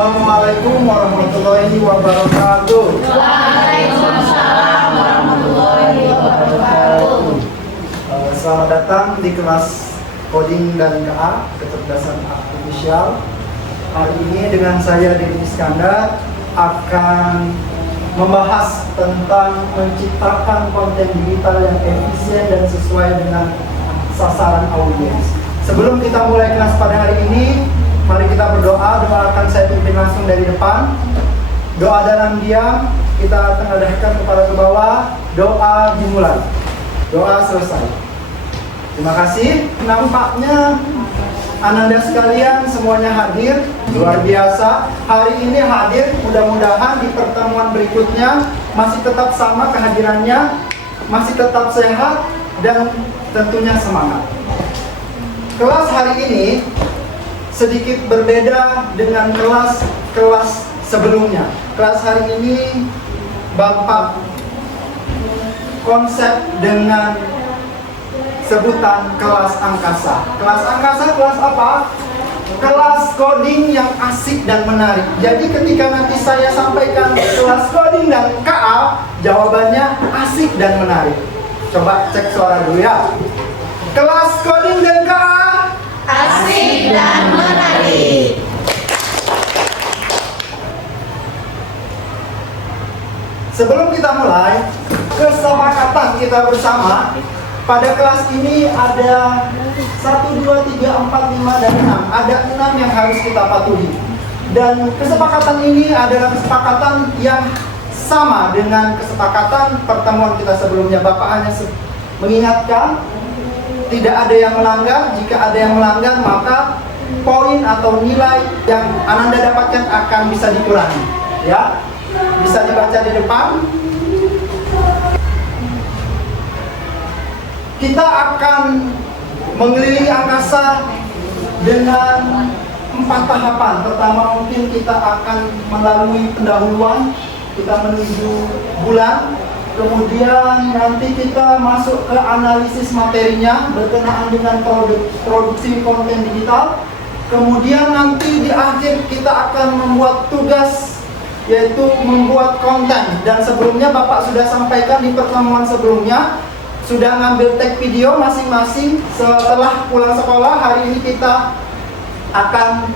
Assalamualaikum warahmatullahi wabarakatuh. Waalaikumsalam warahmatullahi wabarakatuh. Selamat datang di kelas Coding dan KA, Kecerdasan Artifisial. Hari ini dengan saya Deddy Iskandar akan membahas tentang menciptakan konten digital yang efisien dan sesuai dengan sasaran audiens. Sebelum kita mulai kelas pada hari ini, mari kita berdoa. Doa akan saya pimpin langsung dari depan. Doa dalam diam kita tengadahkan kepada ke bawah. Doa dimulai. Doa selesai. Terima kasih. Nampaknya Ananda sekalian semuanya hadir. Luar biasa. Hari ini hadir. Mudah-mudahan di pertemuan berikutnya masih tetap sama kehadirannya, masih tetap sehat dan tentunya semangat. Kelas hari ini sedikit berbeda dengan kelas sebelumnya. Kelas hari ini Bapak konsep dengan sebutan kelas angkasa. Kelas angkasa kelas apa? Kelas coding yang asik dan menarik. Jadi ketika nanti saya sampaikan kelas coding dan KA, jawabannya asik dan menarik. Coba cek suara dulu ya. Kelas coding dan KA Asik dan menarik. Sebelum kita mulai, kesepakatan kita bersama. Pada kelas ini ada 1, 2, 3, 4, 5, dan 6. Ada 6 yang harus kita patuhi. Dan kesepakatan ini adalah kesepakatan yang sama dengan kesepakatan pertemuan kita sebelumnya. Bapak hanya mengingatkan, tidak ada yang melanggar. Jika ada yang melanggar, maka poin atau nilai yang Ananda dapatkan akan bisa dikurangi. Ya, bisa dibaca di depan. Kita akan mengelilingi angkasa dengan 4 tahapan. Pertama, mungkin kita akan melalui pendahuluan, kita menuju bulan. Kemudian nanti kita masuk ke analisis materinya berkenaan dengan produksi konten digital. Kemudian nanti di akhir kita akan membuat tugas, yaitu membuat konten. Dan sebelumnya Bapak sudah sampaikan di pertemuan sebelumnya, sudah ngambil tag video masing-masing. Setelah pulang sekolah, hari ini kita akan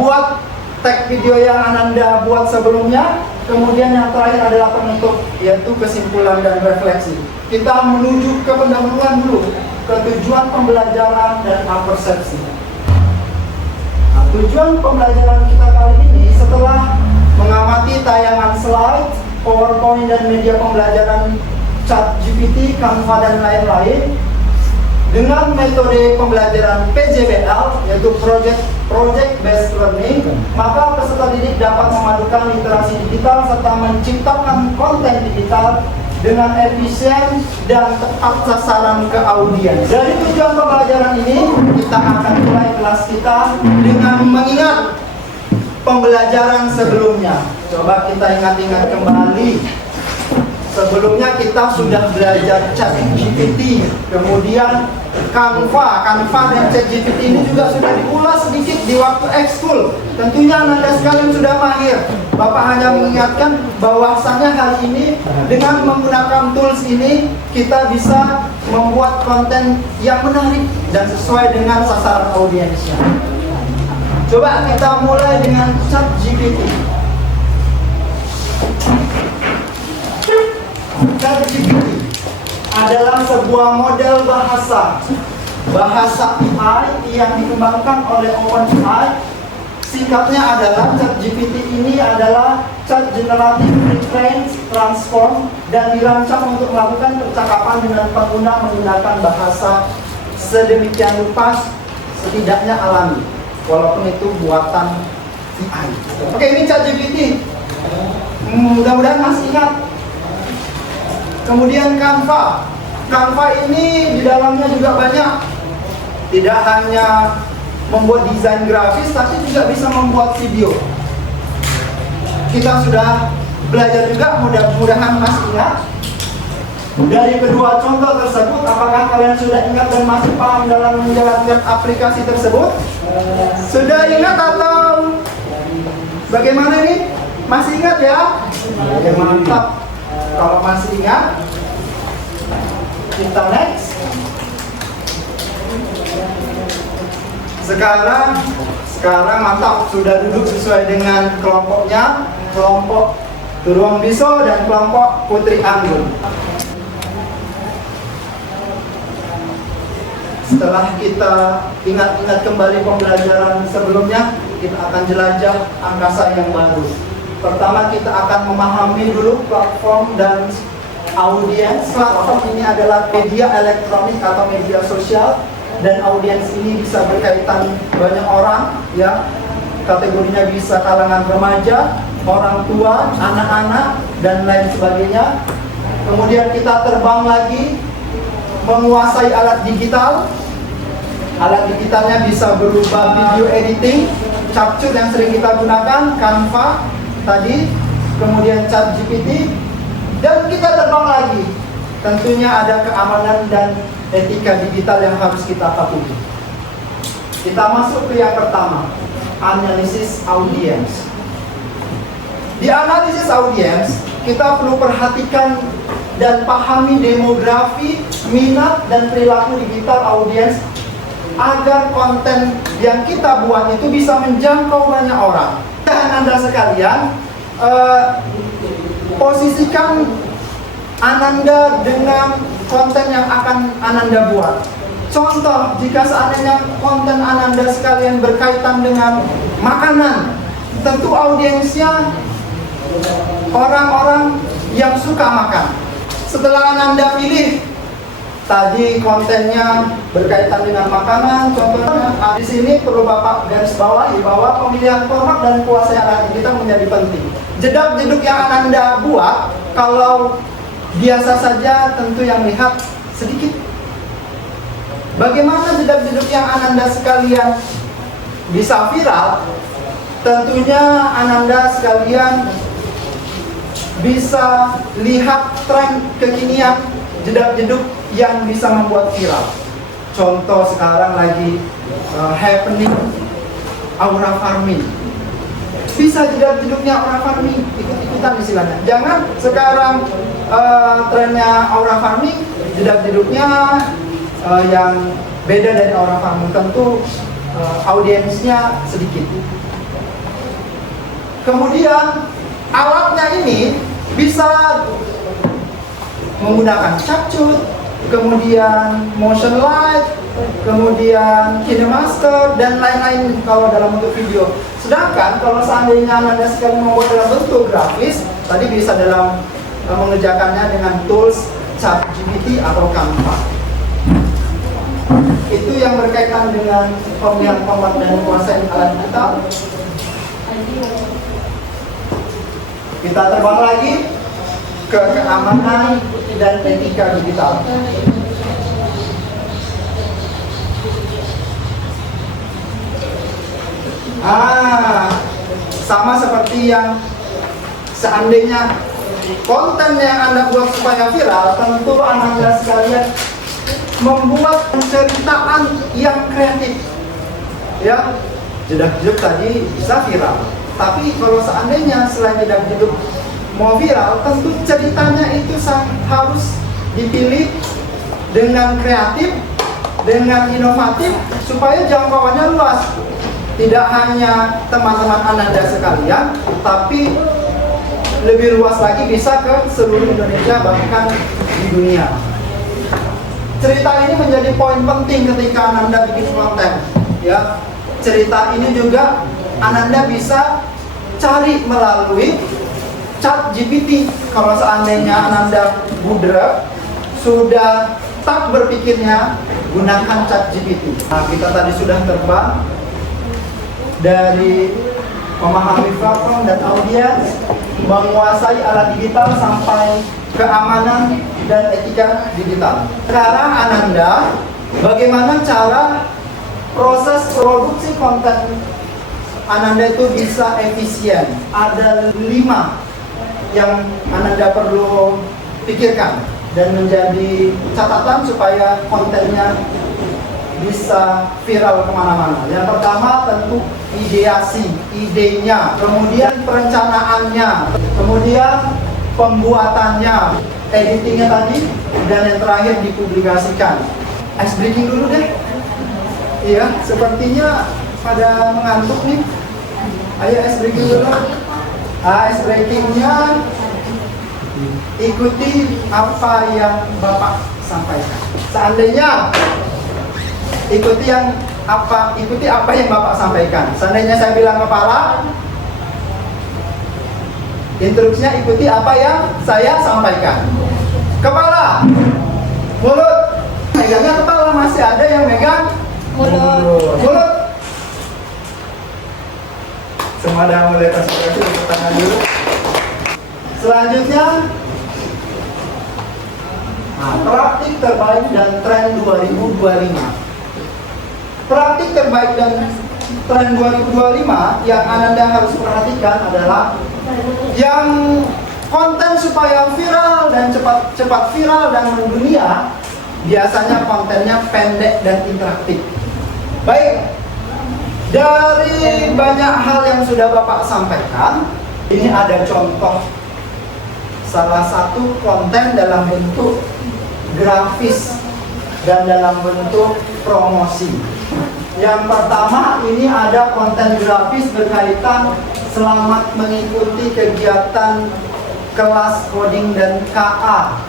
buat tag video yang Ananda buat sebelumnya. Kemudian yang terakhir adalah penutup, yaitu kesimpulan dan refleksi. Kita menuju ke pendahuluan dulu, ke tujuan pembelajaran dan persepsi. Nah, tujuan pembelajaran kita kali ini setelah mengamati tayangan slide, PowerPoint dan media pembelajaran ChatGPT, Canva dan lain-lain dengan metode pembelajaran PJBL, yaitu Project Based Learning, maka peserta didik dapat memadukan literasi digital serta menciptakan konten digital dengan efisien dan tepat sasaran ke audiens. Dari tujuan pembelajaran ini, kita akan mulai kelas kita dengan mengingat pembelajaran sebelumnya. Coba kita ingat-ingat kembali. Sebelumnya kita sudah belajar ChatGPT, kemudian Canva dan ChatGPT ini juga sudah diulas sedikit di waktu ekskul. Tentunya Anda sekalian sudah mahir. Bapak hanya mengingatkan bahwasannya hari ini dengan menggunakan tools ini kita bisa membuat konten yang menarik dan sesuai dengan sasaran audiensnya. Coba kita mulai dengan ChatGPT. ChatGPT adalah sebuah model bahasa AI yang dikembangkan oleh OpenAI. Singkatnya adalah ChatGPT ini adalah Chat Generative Pre-trained Transform dan dirancang untuk melakukan percakapan dengan pengguna menggunakan bahasa sedemikian rupa, setidaknya alami, walaupun itu buatan AI. Oke, ini ChatGPT. Mudah-mudahan masih ingat. Kemudian Canva ini di dalamnya juga banyak. Tidak hanya membuat desain grafis, tapi juga bisa membuat video. Kita sudah belajar juga, mudah-mudahan masih ingat. Dari kedua contoh tersebut, apakah kalian sudah ingat dan masih paham dalam menjalankan aplikasi tersebut? Sudah ingat atau Bagaimana ini? Masih ingat ya? Oke, mantap. Kalau masih ingat, kita next. Sekarang mantap, sudah duduk sesuai dengan kelompoknya, kelompok Turuang Biso dan kelompok Putri Anggun. Setelah kita ingat-ingat kembali pembelajaran sebelumnya, kita akan jelajah angkasa yang baru. Pertama, kita akan memahami dulu platform dan audiens. Platform ini adalah media elektronik atau media sosial, dan audiens ini bisa berkaitan banyak orang, ya. Kategorinya bisa kalangan remaja, orang tua, anak-anak, dan lain sebagainya. Kemudian kita terbang lagi, menguasai alat digital. Alat digitalnya bisa berupa video editing, capcut yang sering kita gunakan, Canva tadi, kemudian ChatGPT, dan kita terbang lagi. Tentunya ada keamanan dan etika digital yang harus kita patuhi. Kita masuk ke yang pertama, analisis audiens. Di analisis audiens, kita perlu perhatikan dan pahami demografi, minat, dan perilaku digital audiens agar konten yang kita buat itu bisa menjangkau banyak orang. Dan Anda sekalian, posisikan Ananda dengan konten yang akan Ananda buat. Contoh, jika seandainya konten Ananda sekalian berkaitan dengan makanan, tentu audiensnya orang-orang yang suka makan. Setelah Ananda pilih, tadi kontennya berkaitan dengan makanan, contohnya di sini perlu Bapak garis bawahi bahwa pemilihan format dan kuasai alat kita menjadi penting. Jedak-jeduk yang Ananda buat, kalau biasa saja tentu yang lihat sedikit. Bagaimana jedak-jeduk yang Ananda sekalian bisa viral? Tentunya Ananda sekalian bisa lihat tren kekinian jedak-jeduk yang bisa membuat viral. Contoh sekarang lagi happening aura farming. Bisa jedak-jeduknya aura farming, ikut-ikutan istilahnya. Jangan sekarang trennya aura farming, jedak-jeduknya yang beda dari aura farming. Tentu audiensnya sedikit. Kemudian alatnya ini bisa menggunakan capcut, kemudian motion light, kemudian KineMaster, dan lain-lain kalau dalam bentuk video. Sedangkan kalau seandainya Anda sekali membuat dalam bentuk grafis, tadi bisa dalam mengerjakannya dengan tools ChatGPT atau Canva. Itu yang berkaitan dengan pemilihan format dan menguasai alat digital. Kita terbang lagi ke keamanan dan etika digital. Sama seperti yang seandainya konten yang Anda buat supaya viral, tentu Anda sekalian membuat penceritaan yang kreatif. Ya, jedak-jeduk tadi bisa viral. Tapi kalau seandainya selain jedak-jeduk mau viral, tentu ceritanya itu harus dipilih dengan kreatif, dengan inovatif, supaya jangkauannya luas. Tidak hanya teman-teman Ananda sekalian, tapi lebih luas lagi bisa ke seluruh Indonesia, bahkan di dunia. Cerita ini menjadi poin penting ketika Ananda bikin konten. Ya, cerita ini juga Ananda bisa cari melalui ChatGPT. Kalau seandainya Ananda budrek, sudah tak berpikirnya, gunakan ChatGPT. Nah, kita tadi sudah terbang dari memahami platform dan audiens, menguasai alat digital sampai keamanan dan etika digital. Sekarang Ananda, bagaimana cara proses produksi konten Ananda itu bisa efisien? Ada 5 yang Ananda perlu pikirkan dan menjadi catatan supaya kontennya bisa viral kemana-mana. Yang pertama tentu ideasi, idenya, kemudian perencanaannya, kemudian pembuatannya, editingnya tadi, dan yang terakhir dipublikasikan. Ice breaking dulu deh. Iya, sepertinya pada mengantuk nih. Ayo ice breaking dulu. Ice breakingnya ikuti apa yang Bapak sampaikan. Seandainya ikuti apa yang Bapak sampaikan. Seandainya saya bilang kepala, instruksinya ikuti apa yang saya sampaikan. Kepala, mulut, megangnya kepala, masih ada yang megang mulut. Semua dah mulai konsentrasi, tepuk tangan dulu. Selanjutnya, praktik terbaik dan tren 2025. Praktik terbaik dan tren 2025 yang Ananda harus perhatikan adalah yang konten supaya viral dan cepat viral dan mendunia, biasanya kontennya pendek dan interaktif. Baik, dari banyak hal yang sudah Bapak sampaikan, ini ada contoh salah satu konten dalam bentuk grafis dan dalam bentuk promosi. Yang pertama, ini ada konten grafis berkaitan selamat mengikuti kegiatan kelas coding dan KA.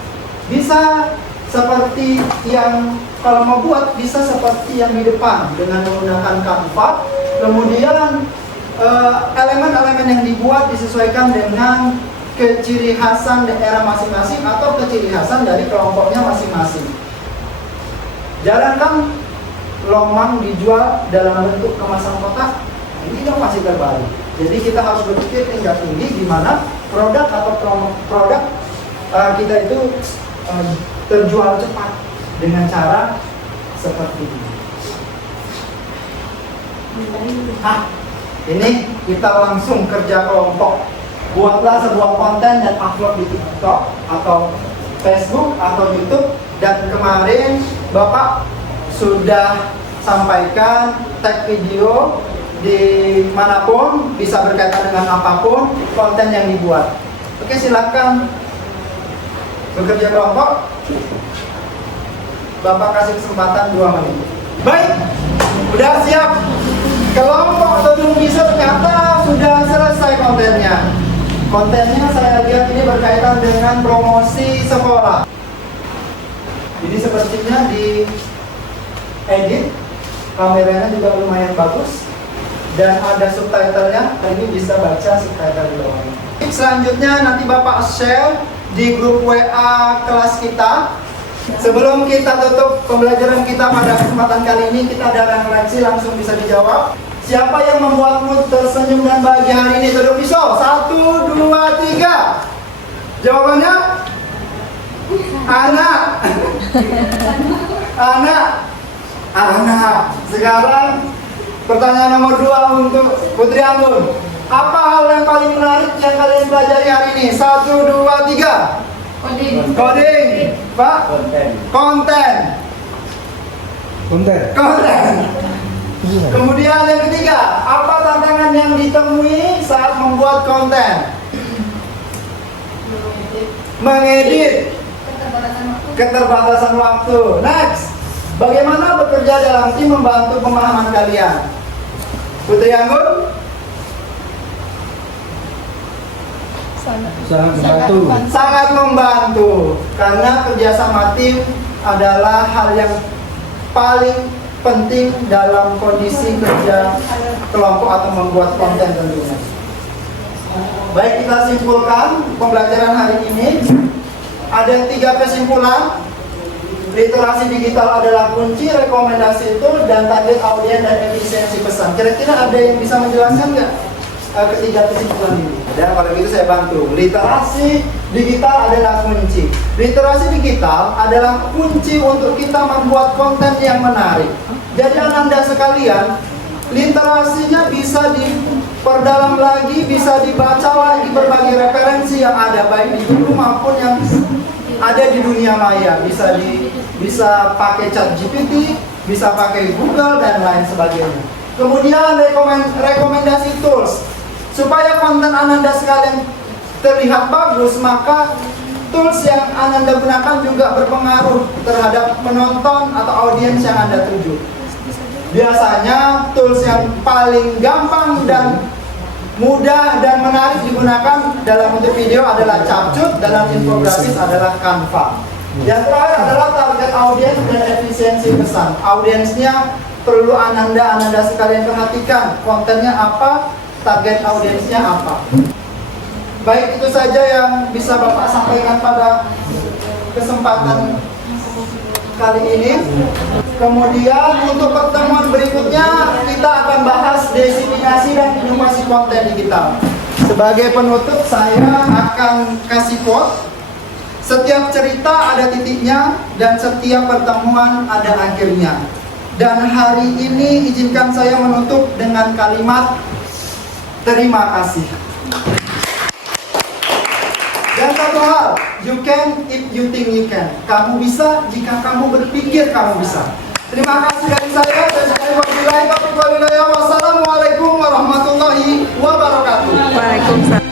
Bisa seperti yang, kalau mau buat, bisa seperti yang di depan dengan menggunakan Canva. Kemudian elemen-elemen yang dibuat disesuaikan dengan keciri khasan daerah masing-masing atau keciri khasan dari kelompoknya masing-masing. Jarangkan lomang dijual dalam bentuk kemasan kotak, ini kan masih terbaru. Jadi kita harus berpikir tingkat tinggi di mana produk atau produk kita itu terjual cepat dengan cara seperti ini. Ini kita langsung kerja kelompok. Buatlah sebuah konten dan upload di TikTok atau Facebook atau YouTube. Dan kemarin Bapak sudah sampaikan tag video di manapun, bisa berkaitan dengan apapun konten yang dibuat. Oke, silakan bekerja kelompok. Bapak kasih kesempatan 2 menit. Baik, udah siap. Kelompok belum bisa, ternyata sudah selesai kontennya. Kontennya saya lihat ini berkaitan dengan promosi sekolah. Ini sepertinya di edit, kameranya juga lumayan bagus, dan ada subtitlenya. Ini bisa baca subtitle di bawahnya. Selanjutnya nanti Bapak share di grup WA kelas kita. Sebelum kita tutup pembelajaran kita pada kesempatan kali ini, kita ada refleksi, langsung bisa dijawab. Siapa yang membuatmu tersenyum dan bahagia hari ini? Tutup pisau. 1, 2, 3. Jawabannya anak. Anak. Sekarang pertanyaan nomor 2 untuk Putri Anggun. Apa hal yang paling menarik yang kalian pelajari hari ini? 1, 2, 3. Coding. Pak? Konten. Kemudian yang ketiga, apa tantangan yang ditemui saat membuat konten? Mengedit. Keterbatasan waktu. Next. Bagaimana bekerja dalam tim membantu pemahaman kalian? Putri Anggun? Sangat membantu. Karena kerjasama tim adalah hal yang paling penting dalam kondisi kerja kelompok atau membuat konten tentunya. Baik, kita simpulkan pembelajaran hari ini. Ada 3 kesimpulan. Literasi digital adalah kunci, rekomendasi itu, dan target audiens dan efisiensi pesan. Kira-kira ada yang bisa menjelaskan nggak ketiga kesimpulan ini? Dan kalau gitu saya bantu. Literasi digital adalah kunci. Literasi digital adalah kunci untuk kita membuat konten yang menarik. Jadi Ananda sekalian, literasinya bisa diperdalam lagi, bisa dibaca lagi berbagai referensi yang ada baik di buku maupun yang ada di dunia maya. Bisa pakai ChatGPT, bisa pakai Google dan lain sebagainya. Kemudian rekomendasi tools. Supaya konten Ananda sekalian terlihat bagus, maka tools yang Ananda gunakan juga berpengaruh terhadap penonton atau audiens yang Anda tuju. Biasanya tools yang paling gampang dan mudah dan menarik digunakan dalam bentuk video adalah Capcut, dalam infografis adalah Canva. Yang terakhir adalah target audiens dan efisiensi pesan. Audiensnya perlu Ananda sekalian perhatikan, kontennya apa, target audiensnya apa. Baik, itu saja yang bisa Bapak sampaikan pada kesempatan kali ini. Kemudian untuk pertemuan berikutnya kita akan bahas desiminasi dan inovasi konten digital. Sebagai penutup saya akan kasih quote. Setiap cerita ada titiknya dan setiap pertemuan ada akhirnya. Dan hari ini izinkan saya menutup dengan kalimat terima kasih. Dan satu hal, you can if you think you can. Kamu bisa jika kamu berpikir kamu bisa. Terima kasih dari saya. Wassalamualaikum warahmatullahi wabarakatuh. Waalaikumsalam.